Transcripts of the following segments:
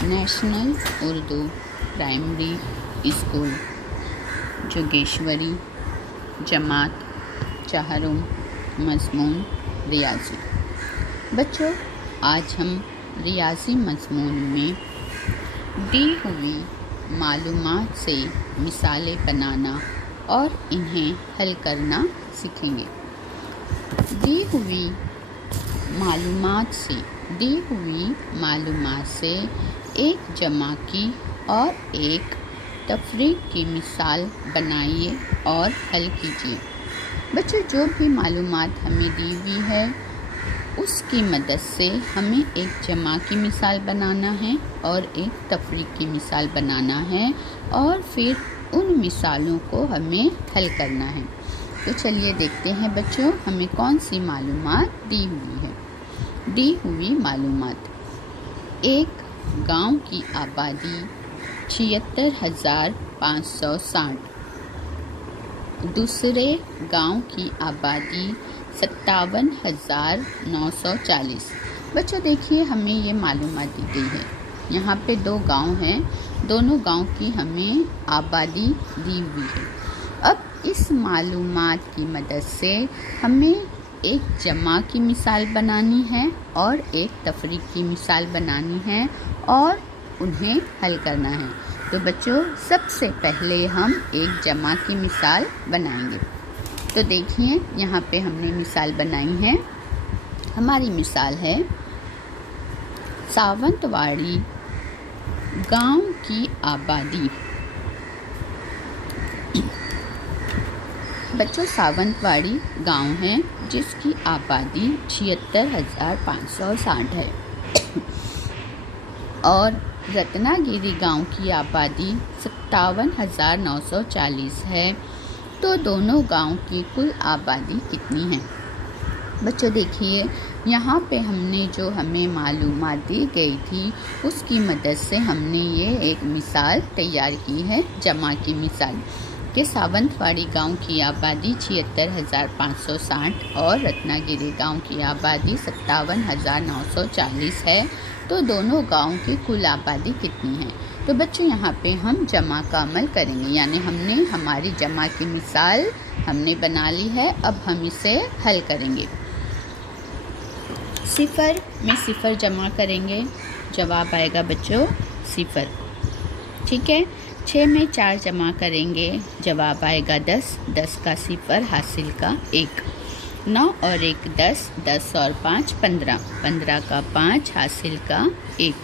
National Urdu primary school Jogeshwari, जमात चाहरुम, मज़मून रियाज़ी। बच्चों, आज हम रियाज़ी मज़मून में दी हुई मालूमात से मिसालें बनाना और इन्हें हल करना सीखेंगे। दी हुई मालूमात से एक जमा की और एक तफरीक की मिसाल बनाइए और हल कीजिए। बच्चों, जो भी मालूमात हमें दी हुई है उसकी मदद से हमें एक जमा की मिसाल बनाना है और एक तफरीक की मिसाल बनाना है और फिर उन मिसालों को हमें हल करना है। तो चलिए देखते हैं बच्चों, हमें कौन सी मालूमात दी हुई है। दी हुई मालूमात: एक गांव की आबादी 76,560, दूसरे गांव की आबादी 57,940। बच्चों देखिए, हमें ये मालूमात दी गई है। यहाँ पे दो गांव हैं, दोनों गांव की हमें आबादी दी हुई है। अब इस मालूमात की मदद से हमें एक जमा की मिसाल बनानी है और एक तफरीक की मिसाल बनानी है और उन्हें हल करना है। तो बच्चों, सबसे पहले हम एक जमा की मिसाल बनाएंगे। तो देखिए, यहाँ पे हमने मिसाल बनाई है। हमारी मिसाल है सावंतवाड़ी गांव की आबादी। बच्चों, सावंतवाड़ी गांव है जिसकी आबादी 76,560 है और रत्नागिरी गांव की आबादी 57,940 है। तो दोनों गांव की कुल आबादी कितनी है? बच्चों देखिए, यहाँ पे हमने जो हमें मालूमात दी गई थी उसकी मदद से हमने ये एक मिसाल तैयार की है, जमा की मिसाल कि सावंतवाड़ी गांव की आबादी 76,560 और रत्नागिरी गांव की आबादी 57,940 है। तो दोनों गांव की कुल आबादी कितनी है? तो बच्चों, यहाँ पे हम जमा का अमल करेंगे, यानी हमने हमारी जमा की मिसाल हमने बना ली है। अब हम इसे हल करेंगे। सिफर में सिफर जमा करेंगे, जवाब आएगा बच्चों 0। ठीक है। 6 में 4 जमा करेंगे, जवाब आएगा 10। 10 का सिफर हासिल का 1। 9 और 1 10, 10 और 5 15, 15 का 5 हासिल का 1।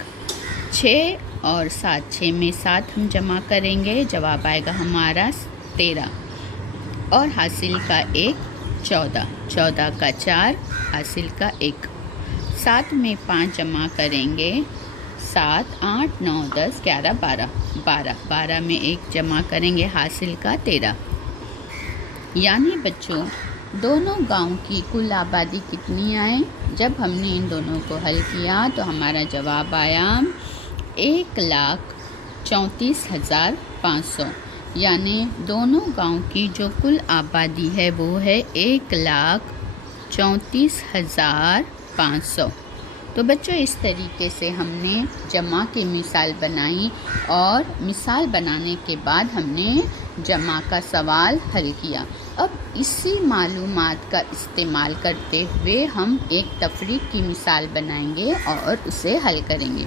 6 और 7, 6 में 7 हम जमा करेंगे, जवाब आएगा हमारा 13 और हासिल का 1 14। 14 का 4 हासिल का 1। 7 में 5 जमा करेंगे, 7 8 9 10 11 12, 12 में 1 जमा करेंगे, हासिल का 13। यानी बच्चों, दोनों गांव की कुल आबादी कितनी आए? जब हमने इन दोनों को हल किया तो हमारा जवाब आया 1,34,500। यानी दोनों गांव की जो कुल आबादी है वो है 1,34,500। तो बच्चों, इस तरीके से हमने जमा की मिसाल बनाई और मिसाल बनाने के बाद हमने जमा का सवाल हल किया। अब इसी मालूमात का इस्तेमाल करते हुए हम एक तफरीक की मिसाल बनाएंगे और उसे हल करेंगे।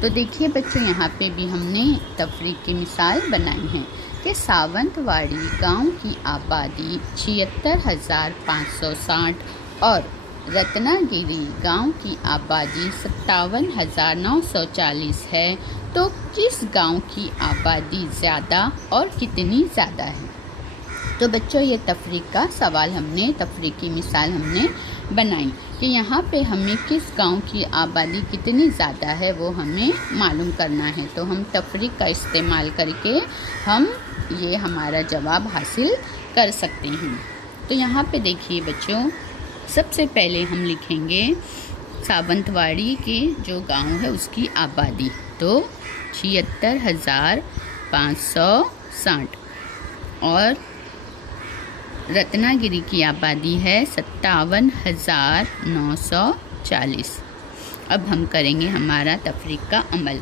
तो देखिए बच्चों, यहाँ पे भी हमने तफरीक की मिसाल बनाई है कि सावंतवाड़ी गांव की आबादी 76,560 और रत्नागिरी गांव की आबादी 57,940 है। तो किस गांव की आबादी ज़्यादा और कितनी ज़्यादा है? तो बच्चों, ये तफरीक का सवाल हमने, तफरीक की मिसाल हमने बनाई कि यहाँ पे हमें किस गांव की आबादी कितनी ज़्यादा है वो हमें मालूम करना है। तो हम तफरीक का इस्तेमाल करके हम ये हमारा जवाब हासिल कर सकते हैं। तो यहाँ पे देखिए बच्चों, सबसे पहले हम लिखेंगे सावंतवाड़ी के जो गांव है उसकी आबादी, तो 76,560 और रत्नागिरी की आबादी है 57,940। अब हम करेंगे हमारा तफरीक का अमल।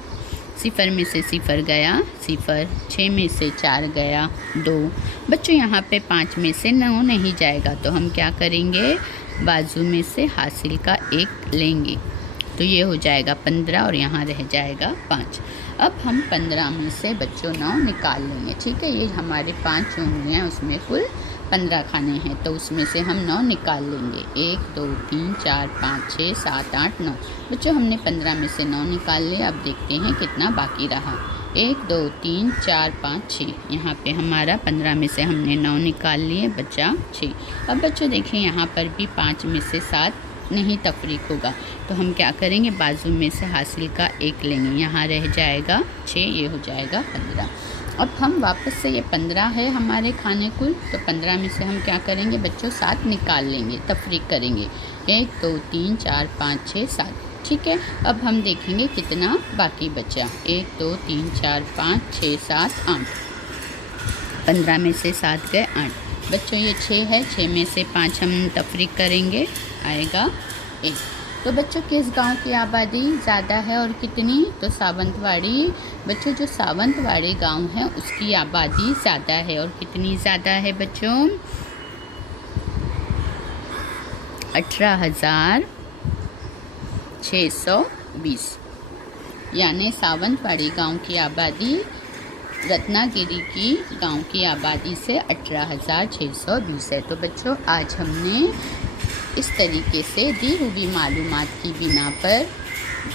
सिफर में से सिफर गया सिफर, 6 में से 4 गया 2। बच्चों यहाँ पे 5 में से 9 नहीं जाएगा, तो हम क्या करेंगे, बाजू में से हासिल का 1 लेंगे, तो ये हो जाएगा 15 और यहाँ रह जाएगा 5। अब हम 15 में से बच्चों 9 निकाल लेंगे। ठीक है, ये हमारे 5 उंगलियाँ हैं, उसमें कुल 15 खाने हैं, तो उसमें से हम 9 निकाल लेंगे। 1 2 3 4 5 6 7 8 9। बच्चों हमने 15 में से 9 निकाल लिया। अब देखते हैं कितना बाकी रहा। 1 2 3 4 5 6। यहाँ पे हमारा 15 में से हमने 9 निकाल लिए, बचा 6। अब बच्चों देखिए यहाँ पर भी 5 में से 7 नहीं तफरीक होगा, तो हम क्या करेंगे, बाजू में से हासिल का 1 लेंगे, यहाँ रह जाएगा 6, ये हो जाएगा 15। अब हम वापस से, ये 15 है हमारे खाने कुल, तो 15 में से हम क्या करेंगे बच्चों, 7 निकाल लेंगे, तफरीक करेंगे। 1 2 3 4 5 6 7। ठीक है, अब हम देखेंगे कितना बाकी बचा। 1 2 3 4 5 6 7 8। 15 में से 7 गए 8। बच्चों ये 6 है, 6 में से 5 हम तफरीक करेंगे, आएगा 1। तो बच्चों किस गांव की आबादी ज़्यादा है और कितनी, तो सावंतवाड़ी। बच्चों जो सावंतवाड़ी गांव है उसकी आबादी ज़्यादा है, और कितनी ज़्यादा है बच्चों, 18,620। यानी सावंतवाड़ी गांव की आबादी रत्नागिरी की गांव की आबादी से 18,620 है। तो बच्चों आज हमने इस तरीके से दी हुई मालूमात की बिना पर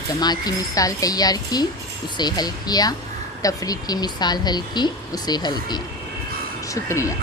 जमा की मिसाल तैयार की, उसे हल किया, तफरीक की मिसाल हल की, उसे हल किया। शुक्रिया।